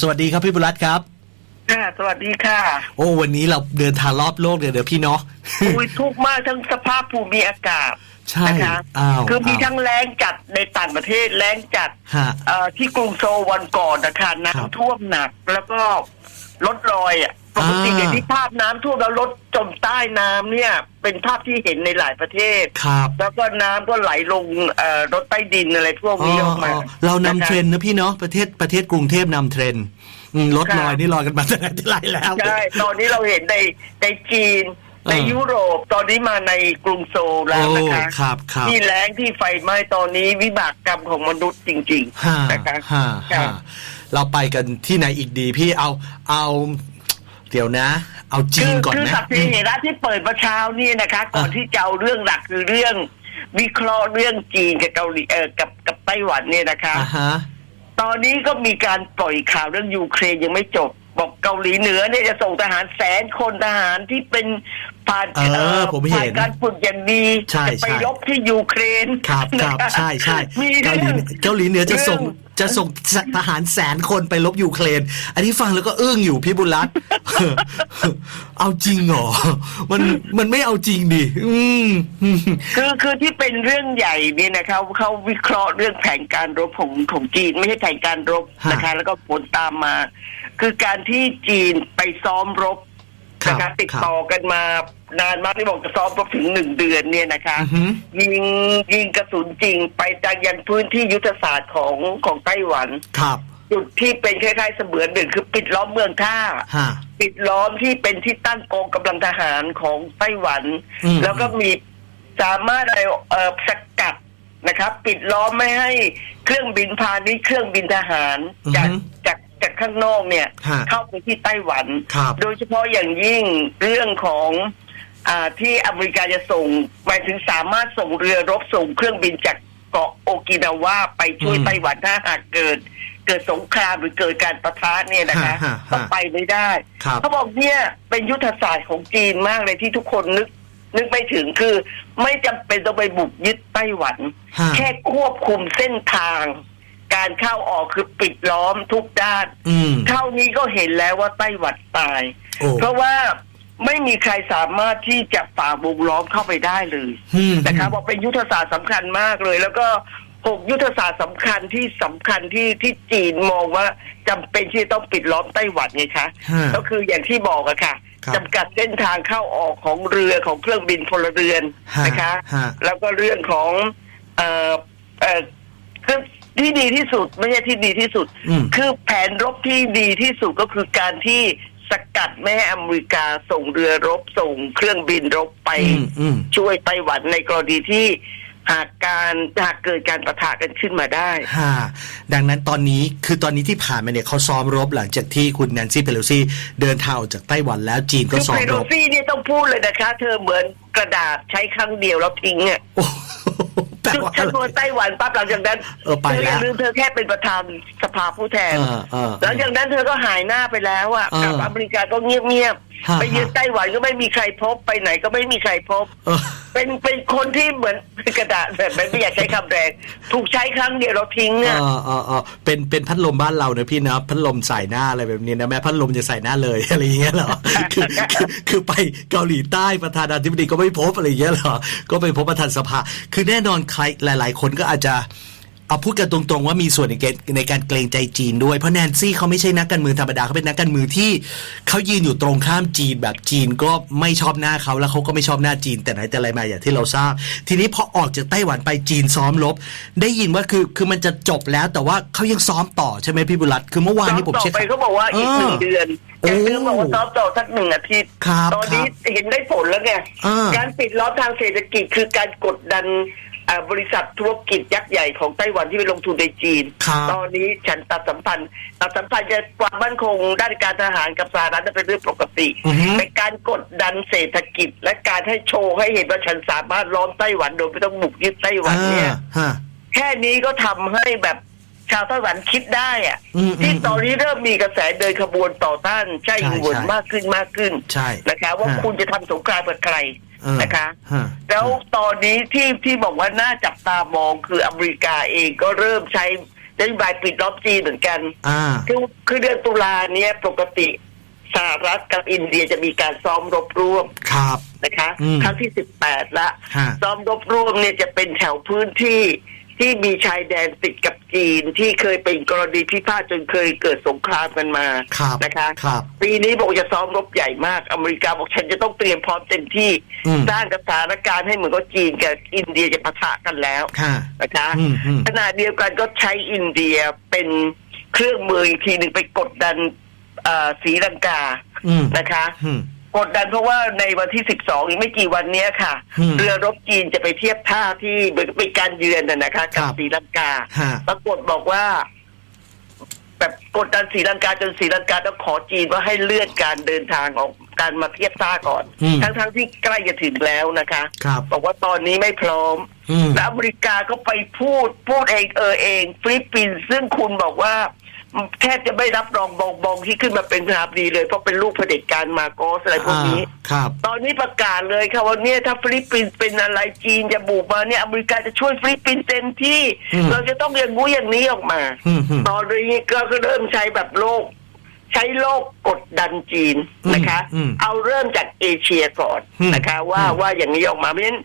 สวัสดีครับพี่บุรัตครับ ค่ะ สวัสดีค่ะ โอ้วันนี้เราเดินทางรอบโลกเดี๋ยวเดี๋ยวพี่เนาะ อุ้ยทุกข์มากทั้งสภาพภูมิอากาศใช่นะคะอ้าวคือมีอ้าวทั้งแรงจัดในต่างประเทศแรงจัดฮะ เอ่อที่กรุงโซลวันก่อนนะคะครับน้ำท่วมหนักแล้วก็ลดรอยอะ ปกติอ่าอย่างที่ภาพน้ำท่วมแล้วรถจมใต้น้ำเนี่ย เป็นภาพที่เห็นในหลายประเทศ ครับแล้วก็น้ำก็ไหลลงเอ่อรถใต้ดินอะไรพวกอ๋อนี้ออกมาอ๋อเรานำะคะเทรนด์นะพี่เนาะประเทศประเทศกรุงเทพนำเทรนด์อืมลดค่ะรอยนี่ลอยกันมาตั้งแต่ที่ไรแล้ว ใช่ตอนนี้เราเห็นในในจีน เออ ในยุโรปตอนนี้มาในกรุงโซลแล้วโอ้นะคะครับครับ ที่แรงที่ไฟไหม้ตอนนี้วิบากกรรมของมนุษย์จริงฮ่าๆนะคะฮ่าค่ะฮ่าเราไปกันที่ไหนอีกดีพี่เอาเอา เดี๋ยวนะ เอาจีคืนก่อนคือนะสัพเพเหระที่เปิดมาเช้านี่นะคะ ก่อนอะที่จะเอาเรื่องหลักคือเรื่อง วิเคราะห์เรื่องจีนกับเกาหลีเออกับกับไต้หวันเนี่ยนะคะ อ่าฮะตอนนี้ก็มีการปล่อยข่าวเรื่องยูเครนยังไม่จบ บอกเกาหลีเหนือเนี่ยจะส่งทหารแสนคนทหารที่เป็น ผ่านเออผมเห็นผ่านการฝึกอย่างดีใช่จะไปใช่รบที่ยูเครนครับครับนะะใช่ใช่มีเกาหลีรื่อง เกาหลีเหนือจะส่งเรื่อง จะส่งทหารแสนคนไปลบยูเครน อันนี้ฟังแล้วก็อึ้งอยู่พี่บุรัตเอาจริงเหรอมันมันไม่เอาจริงดิอืม คือคือที่เป็นเรื่องใหญ่เนี่ยนะคะเขาวิเคราะห์เรื่องแผนการรบของของจีน ไม่ใช่แผนการรบฮะนะคะ แล้วก็ผลตามมา คือการที่จีนไปซ้อมรบครับ นะคะติดครับต่อกันมานานมากที่บอกจะซ้อมรบถึงหนึ่งเดือนเนี่ยนะคะอือหือยิงยิงกระสุนจริงไปจากยังพื้นที่ยุทธศาสตร์ของของไต้หวันครับจุดที่เป็นคล้ายๆเสมือนหนึ่งคือปิดล้อมเมืองท่าฮะปิดล้อมที่เป็นที่ตั้งกองกำลังทหารของไต้หวันอืมแล้วก็มีสามารถเอาเอ่อสกัดนะครับ ปิดล้อมไม่ให้เครื่องบินพาณิชย์เครื่องบินทหารจากจาก จากข้างนอกเนี่ย ฮะเข้าไปที่ไต้หวัน ครับ โดยเฉพาะอย่างยิ่งเรื่องของอาที่อเมริกาจะส่งหมายถึงสามารถส่งเรือรบส่งเครื่องบินจากเกาะโอกินาวาไปช่วยอืมไต้หวันถ้าหากเกิด เกิดสงครามหรือเกิดการประทะเนี่ยนะคะฮะฮะฮะ ต้องไปไม่ได้ ครับ เขาบอกเนี่ยเป็นยุทธศาสตร์ของจีนมากเลยที่ทุกคนนึก นึกไม่ถึงคือ ไม่จำเป็นต้องไปบุกยึดไต้หวัน ฮะ แค่ควบคุมเส้นทาง การเข้าออกคือปิดล้อมทุกด้านอืมเท่านี้ก็เห็นแล้วว่าไต้หวันตายโอ้เพราะว่าไม่มีใครสามารถที่จะฝ่าวงล้อมเข้าไปได้เลยอืมนะครับบอกเป็นยุทธศาสตร์สำคัญมากเลย แล้วก็หกยุทธศาสตร์สำคัญที่สำคัญที่ที่จีนมองว่าจำเป็นที่จะต้องปิดล้อมไต้หวันไงคะฮะก็คืออย่างที่บอกอะค่ะครับจำกัดเส้นทางเข้าออกของเรือของเครื่องบินพลเรือนฮะนะคะฮะแล้วก็เรื่องของเอ่อเอ่อคือ ที่ดีที่สุดไม่ใช่ที่ดีที่สุด อืม คือแผนรบที่ดีที่สุดก็คือการที่สกัดไม่ให้อเมริกาส่งเรือรบส่งเครื่องบินรบไป อืมอืม ช่วยไต้หวันในกรณีที่หากการหากเกิดการประทะกันขึ้นมาได้ฮะดังนั้นตอนนี้คือตอนนี้ที่ผ่านมาเนี่ยเขาซ้อมรบหลังจากที่คุณแนนซี่เพโลซี่เดินทางออกจากไต้หวันแล้วจีนก็คือซ้อเพมโลรบซี่เนี่ยต้องพูดเลยนะคะ เธอเหมือน กระดาษใช้ครั้งเดียวแล้วทิ้งอะโอ้โหแปลจุดว่าชอะไรนวนไต้หวันปั๊บหลังจากนั้นเออไปเธอแล้อย่าวลืมเธอแค่เป็นประธานสภาผู้แทนเออเออหลังจากนั้นเธอก็หายหน้าไปแล้วอะเออกับอเมริกาก็เงียบฮะๆไปยืนไต้หวันก็ไม่มีใครพบไปไหนก็ไม่มีใครพบเออเป็นเป็นคนที่เหมือนกระดาษแบบไม่อยากใช้คำแรงถูกใช้ครั้งเดียวเราทิ้งเออะอเออเออเป็นเป็นพัดลมบ้านเรานะพี่นะพัดลมใส่หน้าอะไรแบบนี้นะแม่พัดลมจะใส่หน้าเลยอะไรอย่างเงี้ยเหรอคือคือคือไปเกาหลีใต้ประธานาธิบดีก็ไม่พบอะไรอย่างเงี้ยเหรอก็ไปพบประธานสภา คือแน่นอนใครหลาย ๆ คนก็อาจจะ เอาพูดกันตรงๆว่ามีส่วนในการในการเกรงใจจีนด้วยเพราะแนนซี่เขาไม่ใช่นักการเมืองธรรมดาเขาเป็นนักการเมืองที่เขายืนอยู่ตรงข้ามจีนแบบจีนก็ไม่ชอบหน้าเขาแล้วเขาก็ไม่ชอบหน้าจีน แต่ไหนแต่ไรมาอย่างที่เราทราบ ทีนี้พอออกจากไต้หวันไปจีนซ้อมรบได้ยินว่าคือคือมันจะจบแล้วแต่ว่าเขายังซ้อมต่อใช่ไหมพี่บุรัตคือเมื่อวานนี้ผมต่อเช็คไปเขาบอกว่าอีกหนึ่งเดือนโอ้จากเดิมบอกว่าซ้อมต่อสักหนึ่งอาทิตย์ครับตอนนี้เห็นได้ผลแล้วไงอ่าการปิดล้อมทางเศรษฐกิจคือการกดดันอ่า บริษัทธุรกิจยักษ์ใหญ่ของไต้หวันที่ไปลงทุนในจีนครับตอนนี้ฉันตัดสัมพันธ์ตัดสัมพันธ์จะความมั่นคงด้านการทหารกับสหรัฐนั้นเป็นเรื่องปกติอือฮึแต่การกดดันเศรษฐกิจ และการให้โชว์ให้เห็นว่าฉันสามารถล้อมไต้หวันโดยไม่ต้องบุกยึดไต้หวันเนี่ยอ่าฮะแค่นี้ก็ทำให้แบบชาวไต้หวันคิดได้อะอืมที่อืมตอนนี้เริ่มมีกระแสเดินขบวนต่อต้านใช่ใช่อิงหวนใช่มากขึ้นมากขึ้นใช่นะคะว่าฮะคุณจะทำสงครามกับใครเออ นะคะฮะแล้วตอนนี้ที่ที่บอกว่าน่าจับตามองคืออเมริกาเองก็เริ่มใช้ในนโยบายปิดล้อมจีนเหมือนกันอ่าคือคือเดือนตุลาเนี้ยปกติสหรัฐกับอินเดียจะมีการซ้อมรบร่วมครับนะคะอืมครั้งที่สิบแปดละฮะซ้อมรบร่วมเนี่ยจะเป็นแถวพื้นที่ ที่มีชายแดนติดกับจีนที่เคยเป็นกรณีพิพาทจนเคยเกิดสงครามกันมาครับนะคะครับปีนี้บอกจะซ้อมรบใหญ่มากอเมริกาบอกฉันจะต้องเตรียมพร้อมเต็มที่อืมสร้างสถานการณ์ให้เหมือนกับจีนกับอินเดียจะปะทะกันแล้วฮะนะคะอืมอืมขณะเดียวกันก็ใช้อินเดียเป็นเครื่องมืออีกทีหนึ่งไปกดดันเอ่อศรีลังกาอืมนะคะอืม กดดันเพราะว่าในวันที่ 12 อีกไม่กี่วันเนี้ยค่ะอืมเรือรบจีนจะไปเทียบท่าที่เหมือนกับเป็นการเยือนน่ะนะคะกับครับศรีลังกา ฮะ ปรากฏบอกว่า แบบกดดันศรีลังกาจนศรีลังกาต้องขอจีนว่าให้เลื่อนการเดินทางออกการมาเทียบท่าก่อน อืม ทั้งๆที่ใกล้จะถึงแล้วนะคะ ครับ บอกว่าตอนนี้ไม่พร้อม อืม แล้วอเมริกาก็ไปพูดพูดเองเออเองฟิลิปปินส์ซึ่งคุณบอกว่า แทบจะไม่รับรองบองบองที่ขึ้นมาเป็นสถาปดีเลย เพราะเป็นลูกเผด็จการมาโกสอะไรพวกนี้อ่าครับ ตอนนี้ประกาศเลยค่ะว่าเนี่ยถ้าฟิลิปปินส์เป็นอะไรจีนจะบุกมาเนี่ยอเมริกาจะช่วยฟิลิปปินส์เต็มที่อืมเราจะต้องอย่างงู้อย่างนี้ออกมาอืมอืมตอนนี้ก็เริ่มใช้แบบโลก ใช้โลกกดดันจีนนะคะอืมอืมเอาเริ่มจากเอเชียก่อนอืมนะคะ ว่าอืมว่าอย่างนี้ออกมาเพราะฉะนั้น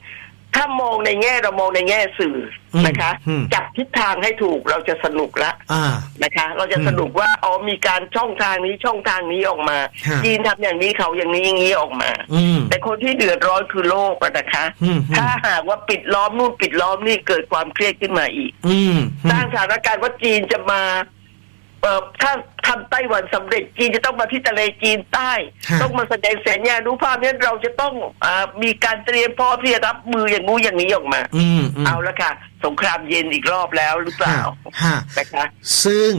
ถ้ามองในแง่เรามองในแง่สื่ออมนะคะอืม จับทิศทางให้ถูกเราจะสนุกละอ่า นะคะ เราจะอืมสนุกว่าอ๋อมีการช่องทางนี้ช่องทางนี้ออกมาฮะ จีนทำอย่างนี้เขาอย่างนี้อย่างนี้ออกมา อืม แต่คนที่เดือดร้อนคือโลกอะนะคะ อืมถ้าหากว่าปิดล้อมนู่นปิดล้อมนี่เกิดความเครียดขึ้นมาอีก อืม สร้างสถานการณ์ว่าจีนจะมาเอ่อ ถ้าทำไต้หวันสำเร็จจีนจะต้องมาที่ทะเลจีนใต้ฮะต้องมาแสดงสัญญาณุภาพเนี่ยเราจะต้องอามีการเตรียมพร้อมที่จะรับมืออย่างงู้อย่างนี้ออกมาอืมอืมเอาละค่ะ สงครามเย็นอีกรอบแล้วหรือเปล่าฮะนะคะซึ่ง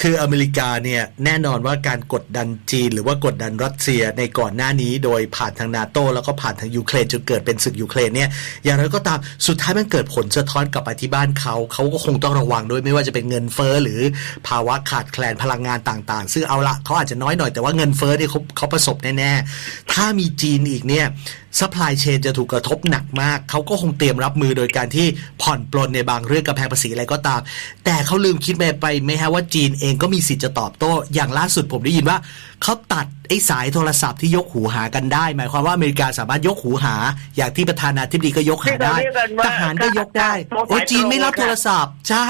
คืออเมริกาเนี่ยแน่นอนว่าการกดดันจีน หรือว่ากดดันรัสเซียในก่อนหน้านี้ โดยผ่านทางนาโตแล้วก็ผ่านทางยูเครนจนเกิดเป็นศึกยูเครนเนี่ยอย่างไรก็ตามสุดท้ายมันเกิดผลสะท้อนกลับไปที่บ้านเขาเขาก็คงต้องระวังด้วยไม่ว่าจะเป็นเงินเฟ้อหรือภาวะขาดแคลนพลังงานต่างๆ ซึ่งเอาละเขาอาจจะน้อยหน่อยแต่ว่าเงินเฟ้อเนี่ยเขาเขาประสบแน่ๆถ้ามีจีนอีกเนี่ย ซัพพลายเชนจะถูกกระทบหนักมาก เขาก็คงเตรียมรับมือโดยการที่ผ่อนปลนในบางเรื่องกำแพงภาษีอะไรก็ตาม แต่เขาลืมคิดไปไปไหมฮะว่าจีนเองก็มีสิทธิ์จะตอบโต้ อย่างล่าสุดผมได้ยินว่า เขาตัดไอ้สายโทรศัพท์ที่ยกหูหากันได้ หมายความว่าอเมริกาสามารถยกหูหา อย่างที่ประธานาธิบดีก็ยกหาได้ที่เราเรียกกันว่าทหารก็ยกได้การโอ้จีนไม่รับสายตรงโทรศัพท์ ใช่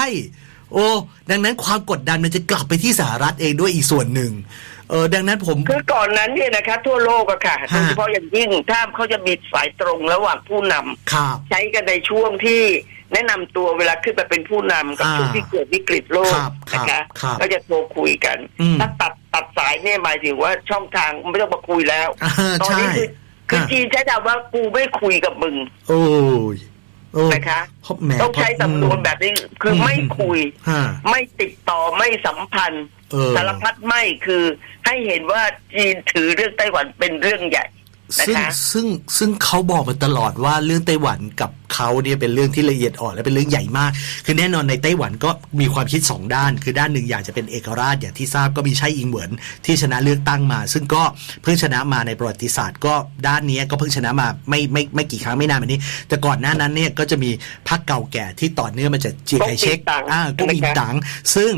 โอ้ดังนั้นความกดดันมันจะกลับไปที่สหรัฐเองด้วยอีกส่วนหนึ่ง เออดังนั้นผมคือก่อนนั้นเนี่ยนะคะทั่วโลกอะค่ะฮะโดยเฉพาะอย่างยิ่งถ้าเขาจะมีสายตรงระหว่างผู้นำครับใช้กันในช่วงที่แนะนำตัวเวลาขึ้นไปเป็นผู้นำกับอ่าช่วงที่เกิดวิกฤตโลกครับครับนะคะครับก็จะโทรคุยกันอืมถ้าตัดตัดสายเนี่ยหมายถึงว่าช่องทางไม่ต้องมาคุยแล้วอ่าตอนนี้ใช่คือคือฮะจีนใช้คำว่ากูไม่คุยกับมึง โอ้ยโอ้ นะคะเพราะแหมต้องใช้สำนวนแบบนี้คืออมไม่คุยฮะไม่ติดต่อไม่สัมพันธ์เออสารพัดไม่คือให้เห็นว่าจีนถือเรื่องไต้หวันเป็นเรื่องใหญ่นะ ซึ่งคะซึ่งซึ่งเขาบอกมาตลอดว่าเรื่องไต้หวันกับเขาเนี่ยเป็นเรื่องที่ละเอียดอ่อนและเป็นเรื่องใหญ่มาก คือแน่นอนในไต้หวันก็มีความคิดสองด้าน คือด้านหนึ่งอยากจะเป็นเอกราชอย่างที่ทราบก็มีไช่อิงเหวินที่ชนะเลือกตั้งมา ซึ่งก็เพิ่งชนะมาในประวัติศาสตร์ก็ด้านเนี้ยก็เพิ่งชนะมาไม่ไม่ไม่กี่ครั้งไม่นานมานี้ แต่ก่อนหน้านั้นเนี่ยก็จะมีพรรคเก่าแก่ที่ต่อเนื่องมาจากจีไคเชกก๊กมินตั๋งอ่าก็มีนะคะตังซึ่ง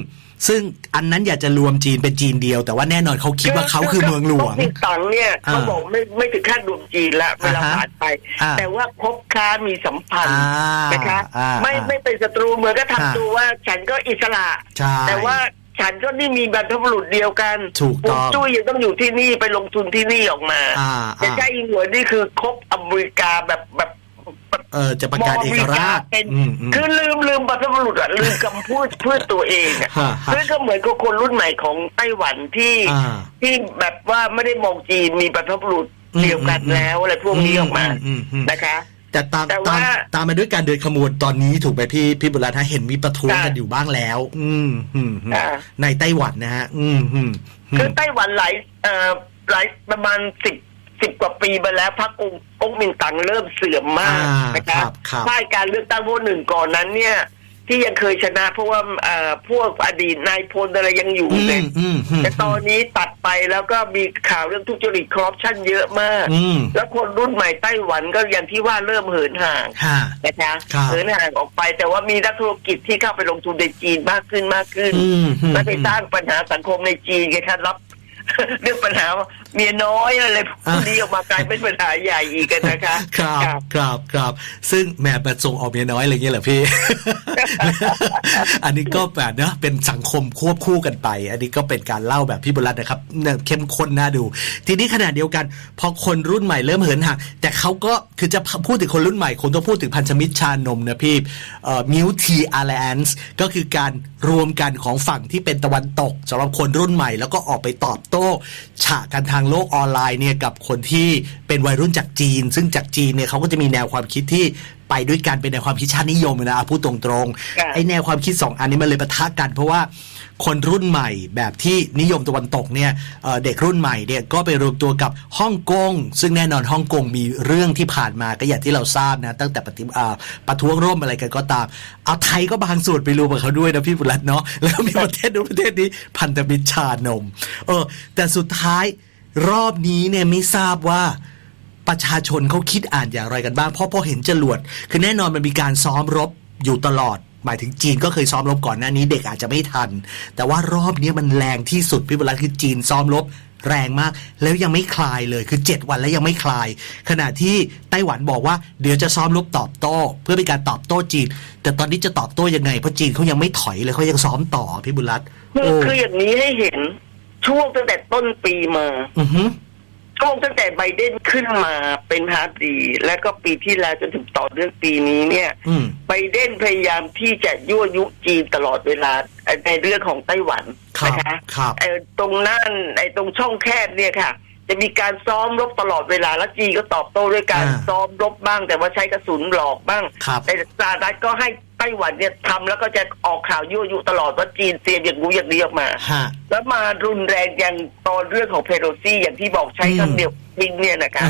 ซึ่งอันนั้นอยากจะรวมจีนเป็นจีนเดียว แต่ว่าแน่นอนเขาคิดว่าเขาคือเมืองหลวงก๊กมินตั๋งเนี่ยอ่าเขาบอกไม่ไม่ถึงขั้นรวมจีนละเวลาอ่าฮะผ่านไปอ่าแต่ว่าคบค้ามีสัมพันธ์อ่านะคะอ่าไม่อ่าไม่เป็นศัตรูเหมือนก็อ่าทำตัวว่าฉันก็อิสระใช่แต่ว่าฉันก็นี่มีบรรพบุรุษเดียวกันถูกต้องปุ๊จุ้ยยังต้องอยู่ที่นี่ไปลงทุนที่นี่ออกมาอ่าแต่อ่าใช่อิงเหวินนี่คือคบอเมริกาแบบแบบ แบบเออจะประกาศเอกราชเป็นอืมอืมคือลืมลืมบรรพบุรุษอะลืมคำพูดเพื่อตัวเองอะฮะฮะซึ่งก็เหมือนกับคนรุ่นใหม่ของไต้หวันที่อ่าที่แบบว่าไม่ได้มองจีนมีบรรพบุรุษอืมเดียวกันอืมแล้วอะไรพวกนี้ออกมาอืมอืมนะคะแต่ตามแต่ตามว่าตามมาด้วยการเดินขบวนตอนนี้ถูกไหมพี่พี่บุรัตน์ฮะเห็นมีประท้วงค่ะกันอยู่บ้างแล้ว อืมอืมอืมค่ะในไต้หวันนะฮะอืมอืมอืมคือไต้หวันหลายเอ่อหลายประมาณสิบ สิบกว่าปีมาแล้วพรรคกงก๊กมินตั๋งเริ่มเสื่อมมากอ่านะคคะรับครับใช่การเลือกตั้งพวกหนึ่งก่อนนั้นเนี่ย ที่ยังเคยชนะเพราะว่าเอ่อพวกอดีตนายพลอะไรยังอยู่อืเลมยอืมอืมแต่ตอนนี้ตัดไปแล้วก็มีข่าวเรื่องทุจริตคอร์รัปชันเยอะมากอืมแล้วคนรุ่นใหม่ไต้หวันก็อย่างที่ว่าเริ่มเหินห่างฮะนะคะครับเหินห่างออกไป แต่ว่ามีนักธุรกิจที่เข้าไปลงทุนในจีนมากขึ้นมากขึ้นอืมอืมและไปสร้างปัญหาสังคมในจีนไงครับรับเรื่องปัญหา เมียน้อยอะไรพวกนี้ออกมากลายเป็นปัญหาใหญ่อีกนะคะ ครับครับครับครับซึ่งแหม่แบบส่งออกเมียน้อยอะไรเงี้ยเหรอพี่ อันนี้ก็แบบเนอะเป็นสังคมควบคู่กันไป อันนี้ก็เป็นการเล่าแบบพี่บุรัตน์นะครับเนี่ยเข้มข้นน่าดู ทีนี้ขณะเดียวกัน พอคนรุ่นใหม่เริ่มเหินห่างแต่เขาก็คือจะพูดถึงคนรุ่นใหม่คงต้องพูดถึงพันธมิตรชานมนะพี่มิวทีอาร์แลนส์ก็คือการรวมกันของฝั่งที่เป็นตะวันตกสำหรับคนรุ่นใหม่ แล้วก็ออกไปตอบโต้ฉะกันทางโลกออนไลน์เนี่ยกับคนที่เป็นวัยรุ่นจากจีน ซึ่งจากจีนเนี่ยเขาก็จะมีแนวความคิดที่ไปด้วยกันเป็นแนวความคิดชาตินิยมนะอะพูดตรงค่ะๆไอ้แนวความคิดสองอันนี้มันเลยปะทะกัน เพราะว่าคนรุ่นใหม่แบบที่นิยมตะวันตกเนี่ยเอ่อเด็กรุ่นใหม่เนี่ยก็ไปรวมตัวกับฮ่องกง ซึ่งแน่นอนฮ่องกงมีเรื่องที่ผ่านมาก็อย่างที่เราทราบนะตั้งแต่ปฏิอ่าประท้วงร่มอะไรกันก็ตาม เอาไทยก็บางส่วนไปรวมกับเขาด้วยนะพี่บุรัตน์เนาะแล้วมีประเทศนู้นประเทศนี้พันธมิตรชานมเออแต่สุดท้าย รอบนี้เนี่ยไม่ทราบว่าประชาชนเขาคิดอ่านอย่างไรกันบ้าง เพราะพอเห็นจรวด คือแน่นอนมันมีการซ้อมรบอยู่ตลอด หมายถึงจีนก็เคยซ้อมรบก่อนหน้านี้เด็กอาจจะไม่ทัน แต่ว่ารอบนี้มันแรงที่สุดพี่บุรัตคือจีนซ้อมรบแรงมาก แล้วยังไม่คลายเลยคือ 7 วันแล้วยังไม่คลาย ขณะที่ไต้หวันบอกว่าเดี๋ยวจะซ้อมรบตอบโต้ เพื่อเป็นการตอบโต้จีน แต่ตอนนี้จะตอบโต้ยังไงเพราะจีนเขายังไม่ถอยเลยเขายังซ้อมต่อพี่บุรัตน์คือโอ้คืออย่างนี้ให้เห็น ช่วงตั้งแต่ต้นปีมาอือหือช่วงตั้งแต่ไบเดนขึ้นมาเป็นฮาร์ดดีและก็ปีที่แล้วจนถึงต่อเรื่องปีนี้เนี่ยอืมไบเดนพยายามที่จะยั่วยุจีนตลอดเวลาในเรื่องของไต้หวันครับนะคะครับไอ้ตรงนั่นไอ้ตรงช่องแคบเนี่ยค่ะ จะมีการซ้อมรบตลอดเวลาแล้วจีนก็ตอบโต้ด้วยการอ่าซ้อมรบบ้าง แต่ว่าใช้กระสุนหลอกบ้างครับแต่สหรัฐก็ให้ ไต้หวันเนี่ยทำแล้วก็จะออกข่าวยั่วยุตลอดว่าจีนเตรียมอย่างงูอย่างนี้ออกมาฮะแล้วมารุนแรงอย่างตอนเรื่องของเพโลซี่อย่างที่บอกใช้อืมคำเดียวบิงเนี่ยนะคะ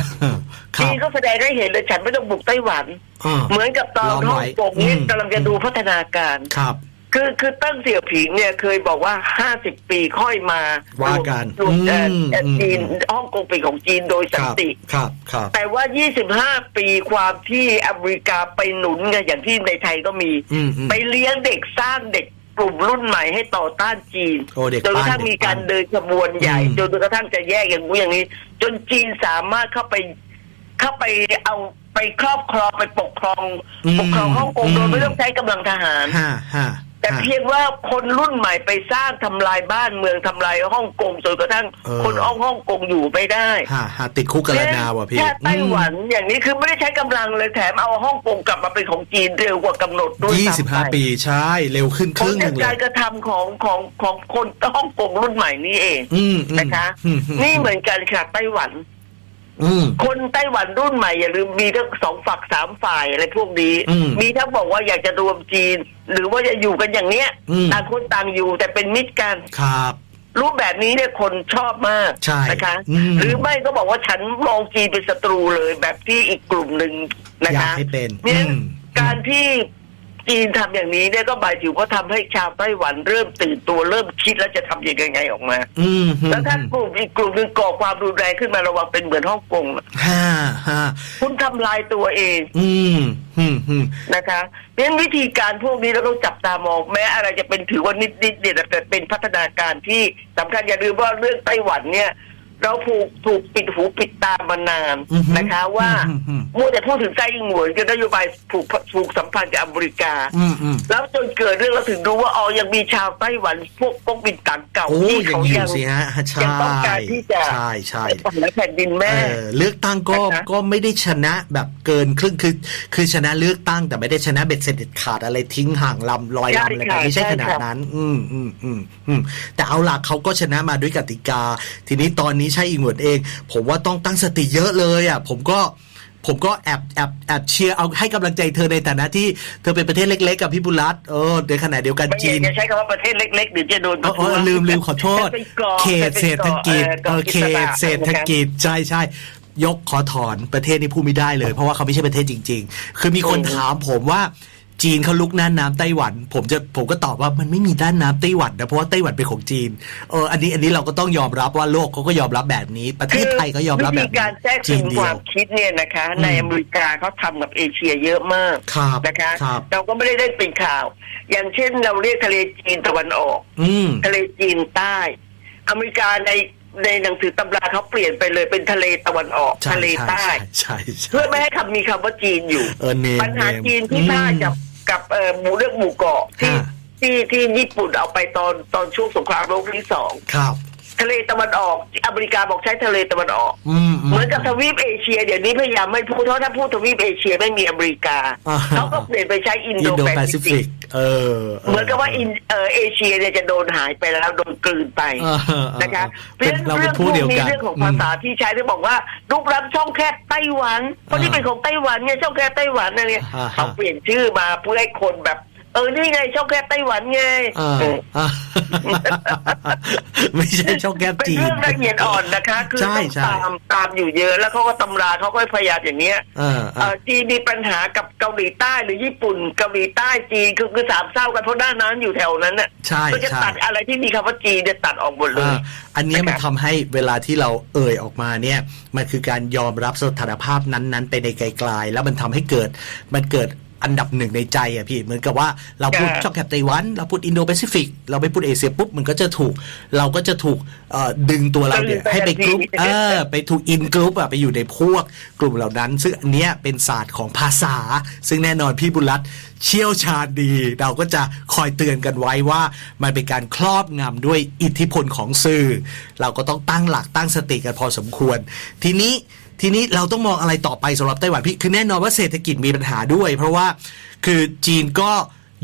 ครัจีบนก็แสดงให้เห็นเลยฉันไม่ต้องบุกไต้หวันอ่าเหมือนกับตอนล้อมฮ่ไว้องกงนี่อืมกำลังจะดูพัฒนาการครับ คือคือตั้งเสี่ยวผิงเนี่ยเคยบอกว่า 50 ปีค่อยมาว่ากันรวมเอ่ออืมเอ่ออืมจีนฮ่องกงเป็นของจีนโดยคสันรับติครับครับแต่ว่า 25 ปีความที่อเมริกาไปหนุนไงอย่างที่ในไทยก็มีอืมอืมไปเลี้ยงเด็กสร้างเด็กกลุ่มรุ่นใหม่ให้ต่อต้านจีนโอ้เด็กจนกระปั้นทั่งมีการเด็กปั้นเดินขบวนใหญ่อืมจนกระทั่งจะแยกอย่างงู้อย่างนี้ จนจีนสามารถเข้าไปเข้าไปเอาไปครอบครองไปปกครอง ปกครองฮ่องกงโดยไม่ต้องใช้กำลังทหารฮะฮะ แต่ฮะเพียงว่าคนรุ่นใหม่ไปสร้างทำลายบ้านเมืองทำลายฮ่องกงจนกระทั่งเออคนอ้องฮ่องกงอยู่ไม่ได้ฮะฮะติดคุกกันแล้วนาวะพี่แค่ไต้หวันอืมอย่างนี้คือไม่ได้ใช้กำลังเลยแถมเอาฮ่องกงกลับมาเป็นของจีนเร็วกว่ากำหนดด้วยยี่ซ้ำสิบห้าไปปีใช่เร็วขึ้นคผลรึ่งหจานึ่กงเลการยกระทำของของของคนฮ่องกงรุ่นใหม่นี้เองอืมอืมนะคะอืมอืมนี่เหมือนกันค่ะไต้หวันอืมคนไต้หวันรุ่นใหม่อย่าลืมมีทั้งสองฝักสามฝ่ายอะไรพวกนี้อืมมีทั้งบอกว่าอยากจะรวมจีน หรือว่าจะอยู่กันอย่างเนี้ยอืม ต่างคนต่างอยู่แต่เป็นมิตรกัน ครับ รูปแบบนี้เนี่ยคนชอบมากใช่นะคะ อืม หรือไม่ก็บอกว่าฉันมองจีนเป็นศัตรูเลย แบบที่อีกกลุ่มหนึ่งนะอยากคะให้เป็นเนี่ยอืม การที่ จีนทำอย่างนี้เนี่ยก็หมายถึงว่าทำให้ชาวไต้หวันเริ่มตื่นตัวเริ่มคิดแล้วจะทำยังไงออกมาอืมอืมแล้วถ้ากลุ่มอีกกลุ่มหนึ่งก่อความรุนแรงขึ้นมาระวังเป็นเหมือนฮ่องกงน่ะฮ่าฮ่าคุณทำลายตัวเอง อืมอืมอืมนะคะเพราะฉะนั้นวิธีการพวกนี้เราต้องจับตามองแม้อะไรจะเป็นถือว่านิดๆเนี่ยแต่เป็นพัฒนาการที่สำคัญอย่าลืมว่าเรื่องไต้หวันเนี่ย เราถูกถูกปิดหูปิดตามานานอือฮึนะคะ ว่าอืมอืมมัวแต่พูดถึงไต้หวนกับนโยบายผูกผูกสัมพันธ์กับอเมริกาอืมอืมแล้วจนเกิดเรื่องเราถึงรู้ว่าอ๋อยังมีชาวไต้หวันพวกก๊กบินต่างเก่า โอ้ที่ยังเขาอยู่ยังสิฮะใช่ยังต้องการที่จะใช่ใช่ไปและแผ่นดินแม่ เออเลือกตั้งก็นะคะ ก็ไม่ได้ชนะแบบเกินครึ่งคือ คือชนะเลือกตั้งแต่ไม่ได้ชนะเบ็ดเสร็จเด็ดขาดอะไรทิ้งห่างลำลอยลำอะไรแบบไม่ใช่ขนาดนั้น อืมอืมอืมอืมแต่เอาล่ะเขาก็ชนะมาด้วยกติกา ทีนี้ตอนนี้ใช่อิงเหวิร์ดเอง ผมว่าต้องตั้งสติเยอะเลยอะผมก็ ผมก็แอบแอบแอบเชียร์เอาให้กำลังใจเธอในฐานะที่เธอเป็นประเทศเล็ก ๆ กับพี่บุรัตเออในขณะเดียวกันไม่อจียากนจะใช้คำว่าประเทศเล็กๆเดี๋ยวจะโดนเออเออลืมลืมขอโทษเป็นกรอบเขตเศรษฐกิจเออเขตเศรษฐกิจใช่ใช่ยกขอถอนประเทศนี้พูดไม่ได้เลย เพราะว่าเขาไม่ใช่ประเทศจริง ๆ คือมีคนถามผมว่า จีนเขาลุกน่านน้ำไต้หวัน ผมจะผมก็ตอบว่ามันไม่มีด้านน้ำไต้หวันนะเพราะว่าไต้หวันเป็นของจีนเอออันนี้อันนี้เราก็ต้องยอมรับว่าโลกเขาก็ยอมรับแบบนี้ ประเทศไทยก็ยอมรับแบบวิธีนี้การแทรกจีซึนมเดีคยววามคิดเนี่ยนะคะอืมในอเมริกาเขาทำกับเอเชียเยอะมากครับนะคะครับเราก็ไม่ได้ได้เป็นข่าว อย่างเช่นเราเรียกทะเลจีนตะวันออกอืมทะเลจีนใต้ อเมริกาในในหนังสือตำราเขาเปลี่ยนไปเลยเป็นทะเลตะวันออกใช่ทะเลใช่ใต้ใช่ใช่เพื่อไม่ให้คำมีคำว่าจีนอยู่เออเนมปัญหาเมจีนที่ท่าอืม กับกับเอ่อหมู่เรื่องหมู่เกาะที่ฮะ ที่ที่ญี่ปุ่นเอาไปตอนตอนช่วงสงครามโลกครั้งที่สอง ครับ ทะเลตะวันออก อเมริกาบอกใช้ทะเลตะวันออกอืม เหมือนกับทวีปเอเชีย เดี๋ยวนี้พยายามไม่พูดเพราะถ้าพูดทวีปเอเชียไม่มีอเมริกาอ่า เขาก็เปลี่ยนไปใช้อินอิโดนโดแปแปซิซิฟิฟิกกเออเหมือนกับว่าอินเออเอเชียเนี่ยจะโดนหายไปแล้วโดนกลืนไป เออเออนะคะเป็นเราเป็นผู้เดียวกันเรื่องของภาษาที่ใช้ที่บอกว่าลุกล้ำช่องแคบไต้หวันเพราะนี่เป็นของไต้หวันเนี่ยช่องแคบไต้หวันนะเนี่ยอ่าฮะ เขาเปลี่ยนชื่อมาเพื่อให้คนแบบเออนี่ไงช่องแคบไต้หวันไงเออเออเออไม่ใช่ช่องแก้มเป็นจีนเรื่องละเอียดอ่อนนะคะ คือใช่ต้องใช่ตามตามอยู่เยอะแล้วเขาก็ตำราเขาก็พยายามอย่างเนี้ยเออเอเอ่ออจีนมีปัญหากับเกาหลีใต้หรือญี่ปุ่นเกาหลีใต้จีนคือคือสามเศร้ากันเพราะด้านนั้นอยู่แถวนั้นน่ะใช่ก็จะใช่ตัดอะไรที่มีคำว่าจีนจะตัดออกหมดเลยอ่าอันเนี้ยมันนะครับทำให้เวลาที่เราเอ่ยออกมาเนี่ยมันคือการยอมรับสถานภาพนั้นๆ ไปในไกลๆแล้วมันทำให้เกิดมันเกิด อันดับหนึ่งในใจอะพี่เหมือนกับว่าเราพูดค่ะช่องแคบไต้หวัน เราพูดอินโดแปซิฟิกเราไปพูดเอเชียปุ๊บมันก็จะถูก เราก็จะถูกเอ่อดึงตัวเราเนี่ยให้ไปกรุ๊ปเออไปถูกอินกรุ๊ปอะไปอยู่ในพวกกลุ่มเหล่านั้น ซึ่งอันเนี้ยเป็นศาสตร์ของภาษา ซึ่งแน่นอนพี่บุญรัตน์เชี่ยวชาญดี เราก็จะคอยเตือนกันไว้ว่า มันเป็นการครอบงำด้วยอิทธิพลของสื่อ เราก็ต้องตั้งหลักตั้งสติกันพอสมควร ทีนี้ ทีนี้เราต้องมองอะไรต่อไปสำหรับไต้หวันพี่คือแน่นอนว่าเศรษฐกิจมีปัญหาด้วย เพราะว่าคือจีนก็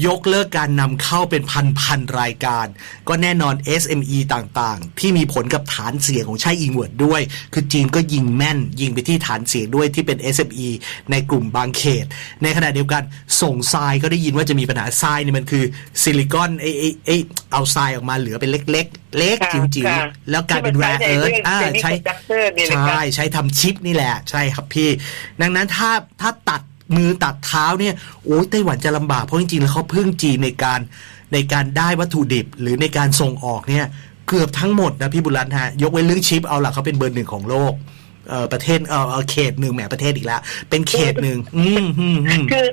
ยกเลิกการนำเข้าเป็นพันพันๆรายการ ก็แน่นอน SME ต่างๆ ที่มีผลกับฐานเสียงของไช่อิงเวิร์ดด้วย คือจีนก็ยิงแม่น ยิงไปที่ฐานเสียงด้วยที่เป็น SME ในกลุ่มบางเขต ในขณะเดียวกันส่งทรายก็ได้ยินว่าจะมีปัญหาทรายนี่มันคือซิลิคอนไอ้ไอ้ไอ้เอาทรายออกมาเหลือเป็นเล็ก ๆ เล็กค่ะจิ๋วค่ะๆแล้วกลายเป็นแรที่เอิมันร์ธใช้ในอ่าเรื่องใช้ semiconductor นี่แหละครับใช่ใช้ทำชิปนี่แหละ ใช่ครับพี่ ดังนั้นถ้าถ้าตัด มือตัดเท้าเนี่ยโอ้ยไต้หวันจะลำบากเพราะจริงๆแล้วเขาพึ่งจีนในการในการได้วัตถุดิบหรือในการส่งออกเนี่ยเกือบทั้งหมดนะพี่บุรัน์ฮะยกเว้นเรื่องชิปเอาหล่ะเขาเป็นเบอร์หนึ่งของโลกเออประเทศเออเอเขตหนึ่งแหมประเทศอีกแล้วเป็นเขตหนึ่งอืมคือ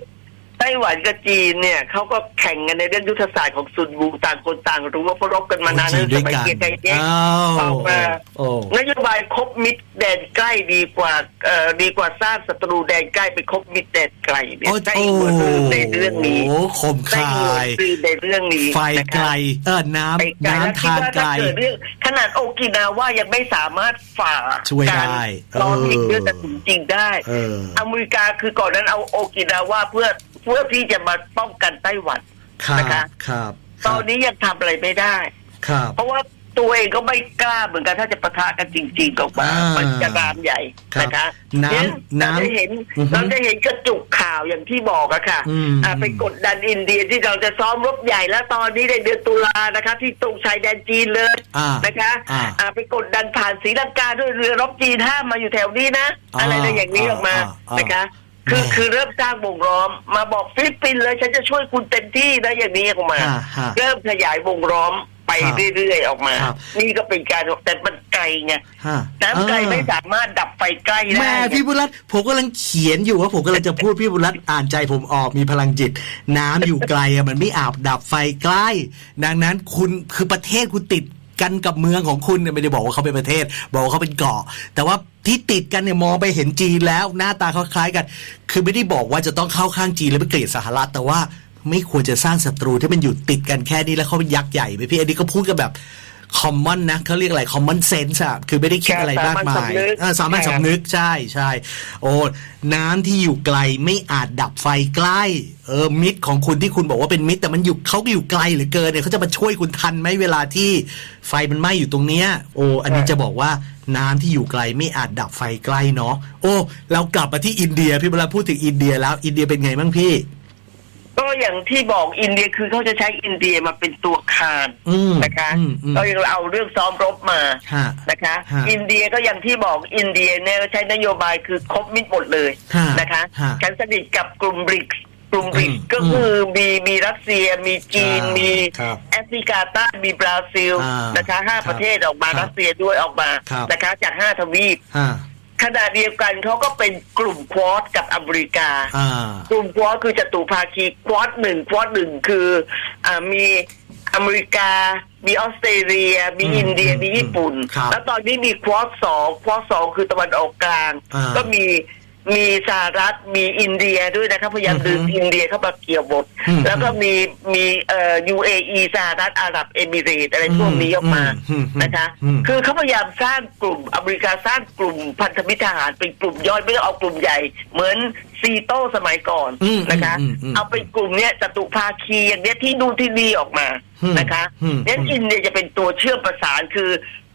ไต้หวันกับจีนเนี่ยเขาก็แข่งกันในเรื่องยุทธศาสตร์ของซุนวูต่างคนต่างรู้ว่าพรบกันมานานจีแล้วนด้วยสมัยกันเกียรติไทยเนี่ยอ้าวออกมาโอ้นโยบายคบมิตรแดนใกล้ดีกว่าเอ่อดีกว่าสร้างศัตรูแดนใกล้ไปคบมิตรแดนไกลเนี่ยโอ้ไต้หวันคือในเรื่องนี้โอ้คมไต้คาหวันยคือในเรื่องนี้ไฟนะไกคะลเออน้ไปไกลำแล้วน้ำคิดทานว่าไกลถ้าเกิดเรื่องขนาดโอกินาว่ายังไม่สามารถฝ่าช่วยการได้ร้อนเอออีกเรื่องตัดสินจริงได้เอออเมริกาคือก่อนนั้นเอาโอกินาว่าเพื่อ เพื่อที่จะมาป้องกันไต้หวันครับนะคะ ครับตอนนี้ยังทำอะไรไม่ได้ ครับ เพราะว่าตัวเองก็ไม่กล้าเหมือนกันถ้าจะปะทะกันจริงๆออกมาอ่ามัมันจะรามใหญ่ครับนะคะน้ำเนี่ยน้ำเราจะเห็นอือฮึเราจะเห็นกระจุกข่าวอย่างที่บอกอะค่ะอืมอ่าไปกดดันอินเดียที่เราจะซ้อมรบใหญ่แล้วตอนนี้ในเดือนตุลานะคะ ที่ตรงชายแดนจีนเลยอ่านะคะอ่าอ่าไปกดดันผ่านศรีลังกาด้วยเรือรบจีนห้ามมาอยู่แถวนี้นะอ่าอะไรในอย่างนี้ออกมาอ่าอ่านนะคะ คือแม่คือเริ่มสร้างวงล้อม มาบอกฟิลิปปินส์เลยฉันจะช่วยคุณเต็มที่นะอย่างนี้ออกมา ฮะฮะ เริ่มขยายวงล้อมไปครับเรื่อยๆออกมา ครับ นี่ก็เป็นการแต่มันไกลไงฮะน้ำไกลเออไม่สามารถดับไฟใกล้ได้แม่พี่บุรัตน์ผมกำลังเขียนอยู่ว่าผมกำลังจะพูดพี่บุรัตน์อ่านใจผมออกมีพลังจิต น้ำอยู่ไกลอะมันไม่อาบดับไฟใกล้ ดังนั้นคุณคือประเทศคุณติดกันกับเมืองของคุณเนี่ยไม่ได้บอกว่าเขาเป็นประเทศ บอกว่าเขาเป็นเกาะ แต่ว่า ที่ติดกันเนี่ยมองไปเห็นจีนแล้วหน้าตาเขาคล้ายกัน คือไม่ได้บอกว่าจะต้องเข้าข้างจีนแล้วไปเกลียดสหรัฐแต่ว่าไม่ควรจะสร้างศัตรูที่มันอยู่ติดกันแค่นี้แล้วเขาเป็นยักษ์ใหญ่ไปพี่อันนี้ก็พูดกันแบบ คอมมอนนะเขาเรียกอะไรคอมมอนเซนส์อะคือไม่ได้คิดอะไรมากมายเออสามัญสำนึกใช่ใช่โอ้น้ำที่อยู่ไกลไม่อาจดับไฟใกล้เออมิตรของคุณที่คุณบอกว่าเป็นมิตรแต่มันอยู่เขาก็อยู่ไกลเหรือเกินเนี่ยเขาจะมาช่วยคุณทันไหมเวลาที่ไฟมันไหม้อยู่ตรงเนี้ย โอ้อันนี้จะบอกว่าน้ำที่อยู่ไกลไม่อาจดับไฟใกล้เนาะโอ้เรากลับมาที่อินเดียพี่เวลาพูดถึงอินเดียแล้วอินเดียเป็นไงบ้างพี่ ก็อย่างที่บอกอินเดียคือเขาจะใช้อินเดียมาเป็นตัวคานอืมนะคะอืมอืมก็ยังเอาเรื่องซ้อมรบมาฮะนะคะฮะอินเดียก็อย่างที่บอกอินเดียเนี่ยใช้นโยบายคือครบมิตรหมดเลยฮะนะคะฮะฉันสนิทกับกลุ่มบริกกลุ่มบริกอืมก็คือมีมีรัสเซีย มีจีนอ่ามีครับแอฟริกาใต้มีบราซิลอ่านนะคะห้าครับประเทศออกมาครับรัสเซียด้วยออกมาครับนะคะจากห้าทวีปอ่า ขณะเดียวกันเขาก็เป็นกลุ่มควอดกับอเมริกา อ่ากลุ่มควอดคือจตุภาคีควอดหนึ่งควอดหนึ่งคืออ่ามีอเมริกา มีออสเตรเลีย มีอืมอินเดียอืมมีญี่ปุ่น ครับแล้วตอนนี้มีควอดสองควอดสองคือตะวันออกกลาง อ่า ก็มี มีสหรัฐมีอินเดียด้วยนะครับพยายามอือฮึดึงอินเดียเข้ามาเกี่ยวบทอืมแล้วก็มีมีเอ่อ UAE สหรัฐอาหรับเอมิเรตส์อะไรพวกนี้ออกมาอืมอืมนะคะอืมคือเขาพยายามสร้างกลุ่มอเมริกาสร้างกลุ่มพันธมิตรทหารเป็นกลุ่มย่อยไม่ต้องเอากลุ่มใหญ่ เหมือนซีโต้สมัยก่อนอืมนะคะอืมอืมเอาเป็นกลุ่มเนี้ยจตุภาคีอย่างเนี้ยที่นู่นที่นี่ออกมาอืมนะคะอืมงั้นอินเดียจะเป็นตัวเชื่อมประสานคือ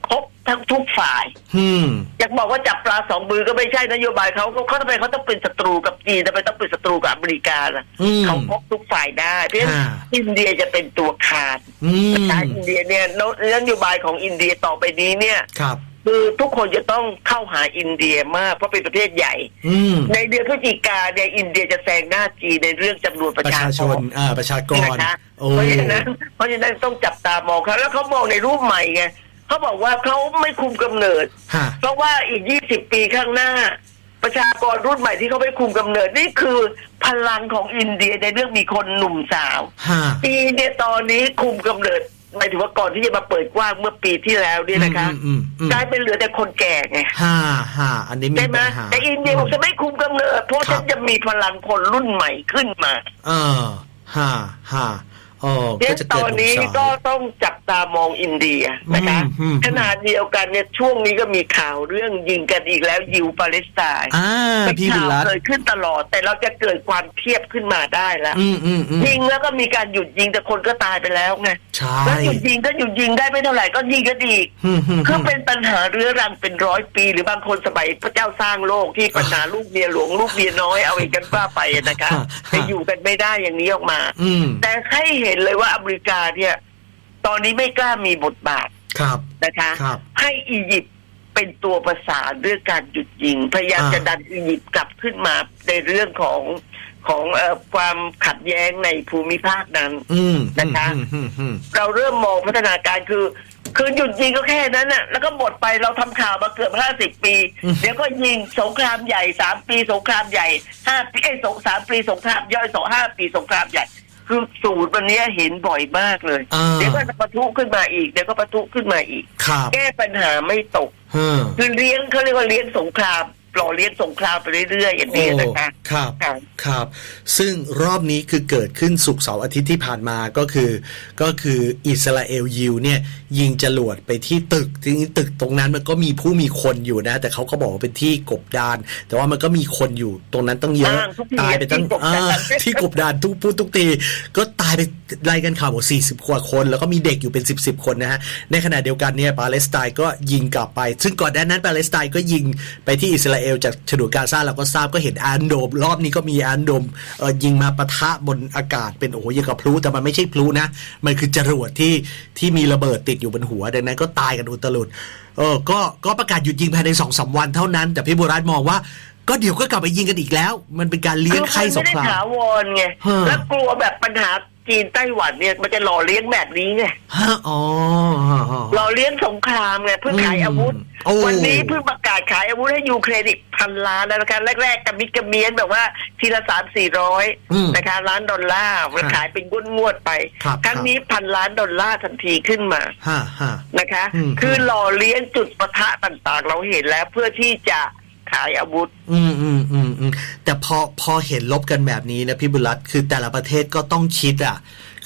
ครบทั้งทุกฝ่ายอืมอยากบอกว่าจับปลาสองมือก็ไม่ใช่นโยบายเขาเขาเขาทำไมเขาต้องเป็นศัตรูกับจีนทำไมต้องเป็นศัตรูกับอเมริกาล่ะอืมเขาครบทุกฝ่ายได้ เพราะฉะนั้นอ่าอินเดียจะเป็นตัวขาดอืมนะคะอินเดียเนี่ยนโยบายของอินเดียต่อไปนี้เนี่ยครับคือทุกคนจะต้องเข้าหาอินเดียมากเพราะเป็นประเทศใหญ่อืมในเดือนพฤศจิกาเนี่ยอินเดียจะแซงหน้าจีนในเรื่องจำนวนปประระชาชาชชนนอ่าประชากรนะคะโอ้เพราะฉะนั้นเพราะฉะนั้นต้องจับตามองเขาแล้วเขามองในรูปใหม่ไง เขาบอกว่าเขาไม่คุมกำเนิด ฮะ เพราะว่าอีก20ปีข้างหน้า ประชากรรุ่นใหม่ที่เขาไม่คุมกำเนิดนี่คือพลังของอินเดียในเรื่องมีคนหนุ่มสาว ฮะจีนเนี่ยตอนนี้คุมกำเนิดหมายถึงว่าก่อนที่จะมาเปิดกว้างเมื่อปีที่แล้วเนี่ยนะคะอืมอืมอืม กลายเป็นเหลือแต่คนแก่ไงฮ่าฮ่าอันนี้มีใช่ไหมปัญหา แต่อินเดียบอกจะไม่คุมกำเนิด เพราะครัฉับนจะมีพลังคนรุ่นใหม่ขึ้นมา เออฮ่าฮ่า อ๋อเนี่ก็ยจะตเกิดอนหนุ่มนี้สาวก็ต้องจับตามองอินเดียนะคะอืมอืมขณะเดียวกันเนี่ยช่วงนี้ก็มีข่าวเรื่องยิงกันอีกแล้วยิวปาเลสไตน์อ่าเป็นพี่บุญข่าวรัตน์เกิดขึ้นตลอด แต่เราจะเกิดความเทียบขึ้นมาได้แล้วอืมอืมอืมยิงแล้วก็มีการหยุดยิงแต่คนก็ตายไปแล้วไงใช่แล้วหยุดยิงก็หยุดยิงได้ไม่เท่าไหร่ก็ยิงกันอีกอืมอืมคือเป็นปัญหาเรื้อรังเป็นร้อยปี หรือบางคนสมัยพระเจ้าสร้างโลกที่ปัญหาลูกเมียหลวงลูกเมียน้อยเอาอีกกันป้าไปนะคะจะอยู่กันไม่ได้อย่างนี้ออกมาอืมแต่ให้เห็นเลยว่าอเมริกาเนี่ย ตอนนี้ไม่กล้ามีบทบาทครับนะคะครับให้อียิปต์เป็นตัวประสานเรื่องการหยุดยิง พยายามอ่าจะดันอียิปต์กลับขึ้นมาในเรื่องของของเอ่อความขัดแย้งในภูมิภาคนั้นอืมนะคะอืมอืมอืมเราเริ่มมองพัฒนาการคือ คือหยุดยิงก็แค่นั้นน่ะ แล้วก็หมดไปเราทำข่าวมาเกือบห้าสิบปี เดี๋ยวก็ยิงสงครามใหญ่สามปีสงครามใหญ่ห้าปีเอ้ยสองสามปีสงครามย่อยสองห้าปีสงครามใหญ่ คือสูตรวันนี้เห็นบ่อยมากเลยอ่า เดี๋ยวก็จะปะทุขึ้นมาอีกเดี๋ยวก็ปะทุขึ้นมาอีก ครับแก้ปัญหาไม่ตก เออ คือเลี้ยงเขาเรียกว่าเลี้ยงสงคราม ปล่อเลี้ยงสงครามไปเรื่อยๆอย่างนี้นะคะครับค่ะครับ ซึ่งรอบนี้คือเกิดขึ้นสุกร์เสาร์อาทิตย์ที่ผ่านมาก็คือ ก็คืออิสราเอลยิวเนี่ยยิงจรวดไปที่ตึกจริงๆตึกตรงนั้นมันก็มีผู้มีคนอยู่นะ แต่เขาก็บอกว่าเป็นที่กบดาน แต่ว่ามันก็มีคนอยู่ตรงนั้นต้องเยอะอ้างทุกทีตายไปตั้งที่กบดานอ่าที่กบดานทุกพูดทุกตีก็ตายไปรายกันข่าวบอก40กว่าคน แล้วก็มีเด็กอยู่เป็น 10บสคนนะฮะในขณะเดียวกันเนี่ยปาเลสไตน์ก็ยิงกลับไป ซึ่งก่อนหน้านั้นปาเลสไตน์ก็ยิงไปที่อิสราเอลจากฉนวนกาซาเราก็ทราบก็เห็นอานโดม รอบนี้ก็มีอานโดมเออยิงมาปะทะบนอากาศเป็นโอ้โหยังกับพลุแต่มันไม่ใช่พลุนะ มันคือจรวดที่ที่มีระเบิดติดอยู่บนหัวดังนั้นก็ตายกันอุตลุดเออก็ก็ประกาศหยุดยิงภายในสองสามวันเท่านั้น แต่พี่โบราณมองว่าก็เดี๋ยวก็กลับไปยิงกันอีกแล้ว มันเป็นการเลี้ยงไข้สงคือคมันรามไม่ได้ถาวรไงฮะแล้วกลัวแบบปัญหา จีนไต้หวันเนี่ยมันจะหล่อเลี้ยงแบบนี้ไงฮะอ๋อ หล่อเลี้ยงสงครามไงเพื่อขายอาวุธ โอ้ วันนี้เพิ่งประกาศขายอาวุธให้ยูเครนอีกพันล้านแล้วนะคะแรกๆกับมิกระเมียนแบบว่าทีละสามสี่ร้อยอืม นะคะล้านดอลลาร์มันฮะขายเป็นงวดๆไป ครับครั้งนี้พันล้านดอลลาร์ทันทีขึ้นมา ฮะฮะ นะคะ อืม คือหล่อเลี้ยงจุดปะทะต่างๆ เราเห็นแล้วเพื่อที่จะขายอาวุธ อืมอืมอืมอืมแต่พอพอเห็นลบกันแบบนี้นะพี่บุรัตน์คือแต่ละประเทศก็ต้องคิดอะ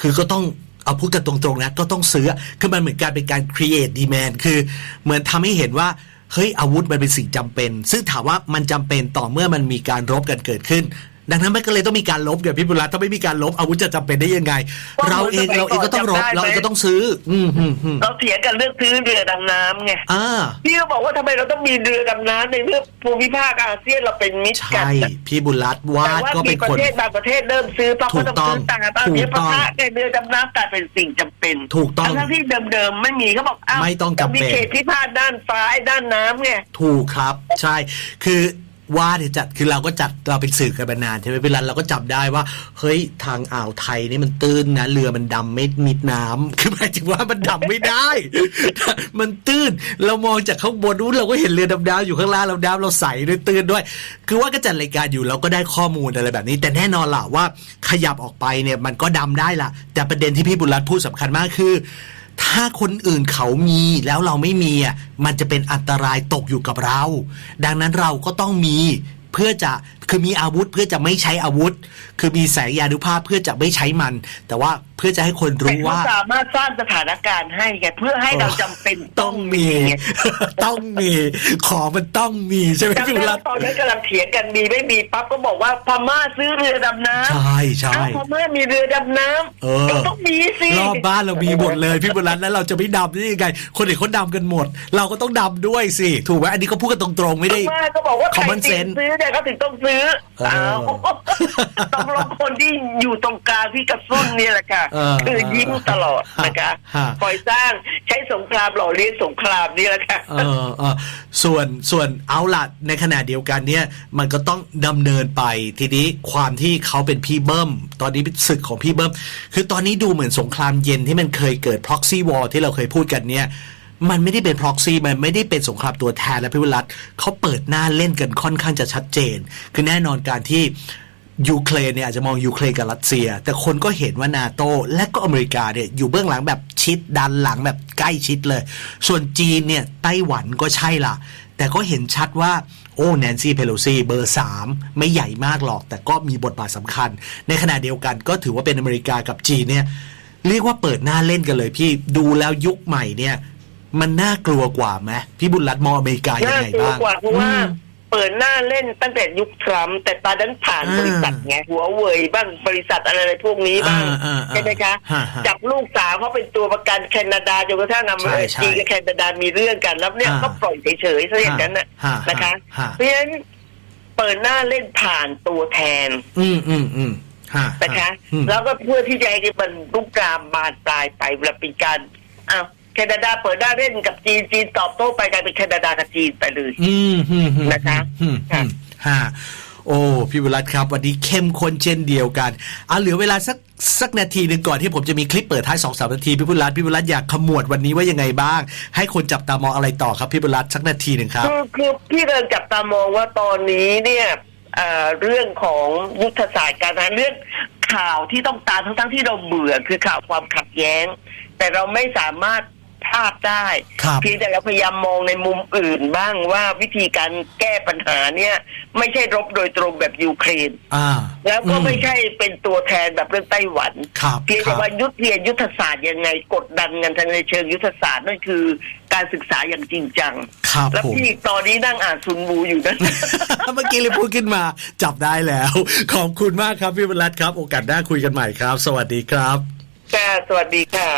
คือก็ต้องเอาพูดกันตรงๆนะก็ต้องซื้อคือมันเหมือนการเป็นการ create demand คือเหมือนทำให้เห็นว่าเฮ้ยอาวุธมันเป็นสิ่งจำเป็น ซึ่งถามว่ามันจำเป็นต่อเมื่อมันมีการรบกันเกิดขึ้น ดังนั้นมันก็เลยต้องมีการลบเดี๋ยวพี่บุญรัตน์ถ้าไม่มีการลบอาวุธจะจำเป็นได้ยังไงก็เราเองเหมือนเราเองก็ต้องรบจำได้ไหมเราเองก็ต้องซื้อ อืมอืมอืมเราเถียงกันเรื่องซื้อเรือดำน้ำไงอ่าพี่ก็บอกว่าทำไมเราต้องมีเรือดำน้ำในเมื่อภูมิภาคอาเซียนเราเป็นมิตรกันใช่พี่บุญรัตน์วาแต่ดว่าก็มีเป็นประคนเทศบางประเทศเริ่มซื้อเพราะถูเขากต้องต้องซื้อตามตามถูกเนี้ยต้ปะองทะในเรือดำน้ำกลายเป็นสิ่งจำเป็น ถูกต้องทั้งๆที่เดิมๆไม่มีเขาบอกอ้าวไม่ต้องจำเป็นรามีเขตพิพาทด้านฟ้าด้านน้ำไงถูกครับ ใช่คือ ว่าเนี่ยจัดคือเราก็จัดเราเป็นสื่อกันมานานใช่ไหมพี่รันเราก็จับได้ว่า เฮ้ยทางอ่าวไทยนี่มันตื้นนะเรือมันดำไม่มิดน้ำคือหมายถึงว่ามันดำไม่ได้ มันตื้นเรามองจากข้างบนนู้นเราก็เห็นเรือดำน้ำอยู่ข้างล่างเราดำเราใสด้วยตื้นด้วย คือว่าก็จัดรายการอยู่เราก็ได้ข้อมูลอะไรแบบนี้ แต่แน่นอนล่ะว่าขยับออกไปเนี่ยมันก็ดำได้ล่ะ แต่ประเด็นที่พี่บุญรัตน์พูดสำคัญมากคือ ถ้าคนอื่นเขามีแล้วเราไม่มีอะมันจะเป็นอันตรายตกอยู่กับเรา ดังนั้นเราก็ต้องมีเพื่อจะ คือมีอาวุธเพื่อจะไม่ใช้อาวุธ คือมีแสงยานุภาพเพื่อจะไม่ใช้มัน แต่ว่าเพื่อจะให้คนแต่รู้เขาว่าสามารถสร้างสถานการณ์ให้ไงเพื่อให้เราจำเป็นต้องมี ต้องมีของมันต้องมีใช่ไหมจำพี่ได้บุญรัว่าตน์ตอนนั้นกำลังเถียงกันมีไม่มีปั๊บก็บอกว่าพม่าซื้อเรือดำน้ำใช่ใช่อ้าวพม่ามีเรือดำน้เออำเราต้องมีสิรอบบ้านเรามีหมดเลยพี่บุญรัตน์แล้วเราจะไม่ดำได้ยังไง คนอื่นเขาดำกันหมด เราก็ต้องดำด้วยสิถูกไหมอันนี้ก็พูดกันตรงๆไม่พได้ม่าก็บอกว่าใคร common ติด sense ซื้อเนี่ยเขาถึงต้องซื้อเอออ้าวต้องรอคนที่อยู่ตรงกลางที่กระตุ้นเนี่ยแหละค่ะเออคือยิ้มตลอดนะคะฮะคอยสร้างใช้สงครามหล่อเลี้ยงสงครามนี่แหละค่ะเออเออส่วนส่วนเอาล่ะในขณะเดียวกันเนี่ย มันก็ต้องดำเนินไปทีนี้ความที่เขาเป็นพี่เบิ้ม ตอนนี้เป็นศึกของพี่เบิ้ม คือตอนนี้ดูเหมือนสงครามเย็นที่มันเคยเกิด proxy war ที่เราเคยพูดกันเนี่ย มันไม่ได้เป็น proxy มันไม่ได้เป็นสงครามตัวแทนและพิวรัตเขาเปิดหน้าเล่นกันค่อนข้างจะชัดเจน คือแน่นอนการที่ยูเครนเนี่ยอาจจะมองยูเครนกับรัสเซีย แต่คนก็เห็นว่านาโตและก็อเมริกาเนี่ยอยู่เบื้องหลังแบบชิดดันหลังแบบใกล้ชิดเลย ส่วนจีนเนี่ยไต้หวันก็ใช่ละแต่ก็เห็นชัดว่าโอ้แนนซี่เพโลซีเบอร์สามไม่ใหญ่มากหรอก แต่ก็มีบทบาทสำคัญ ในขณะเดียวกันก็ถือว่าเป็นอเมริกากับจีนเนี่ยเรียกว่าเปิดหน้าเล่นกันเลยพี่ดูแล้วยุคใหม่เนี่ย มันน่ากลัวกว่าไหมพี่บุญรัตน์มองอเมริกายังน่าไงกลัวบ้าง กว่าเพราะว่าอืมเปิดหน้าเล่นตั้งแต่ยุคทรัมป์แต่ตอนนั้นผ่านอ่า บริษัทไงหัวเว่ยบ้างบริษัทอะไรพวกนี้บ้าง อ่าอ่าอ่าใช่ไหมคะฮะฮะจับลูกสาวเขาเป็นตัวประกันแคนาดาจนกระทั่งอเมริใช่กาใช่จีนกับแคนาดามีเรื่องกันแล้วเนี่ยอ่า ก็ปล่อยเฉยๆซะอย่างนั้นนะฮะฮะนะคะฮะเพราะฉะนั้นเปิดหน้าเล่นผ่านตัวแทนอืมอืมอืมฮะนะคะ อืม แล้วก็เพื่อที่จะให้มันลุกลามบานปลายไปเวลาเป็นการอ้าว แคนาดาเปิดหน้าเล่นกับจีนจีนตอบโต้ไปกลายเป็นแคนาดากับจีนไปเลย อืมอืมอืมนะคะอืมอืมฮะโอ้พี่วิรัตครับ วันนี้เข้มข้นเช่นเดียวกันเอาเหลือเวลาสักสักนาทีหนึ่งก่อนที่ผมจะมีคลิปเปิดท้ายสองสามนาทีพี่วิรัตพี่วิรัตอยากขมวดวันนี้ว่ายังไงบ้าง ให้คนจับตามองอะไรต่อครับพี่วิรัตสักนาทีหนึ่งครับ คือคือพี่เริ่มจับตามองว่าตอนนี้เนี่ยเอ่อเรื่องของยุทธศาสตร์การทหารเรื่องข่าวที่ต้องตามทั้งทั้งๆที่เราเบื่อคือข่าวความขัดแย้ง แต่เราไม่สามารถ พลาดได้ครับเพียงแต่เราพยายามมองในมุมอื่นบ้างว่าวิธีการแก้ปัญหาเนี่ย ไม่ใช่รบโดยตรงแบบยูเครนอ่าแล้วก็อืไม่ใช่เป็นตัวแทนแบบเรื่องไต้หวันครับเพียงครัแต่บว่ายุทธเรียนยุทธศาสตร์ยังไงกดดันกันทางในเชิงยุทธศาสตร์นั่นคือการศึกษาอย่างจริงจังครับแล้วผมพี่ตอนนี้นั่งอ่านซุนวูอยู่นะเมื่อกี้เลยพูดขึ้นมาจับได้แล้ว ขอบคุณมากครับพี่วิรัตครับ โอกาสหน้าคุยกันใหม่ครับ สวัสดีครับค่ะสวัสดีค่ะ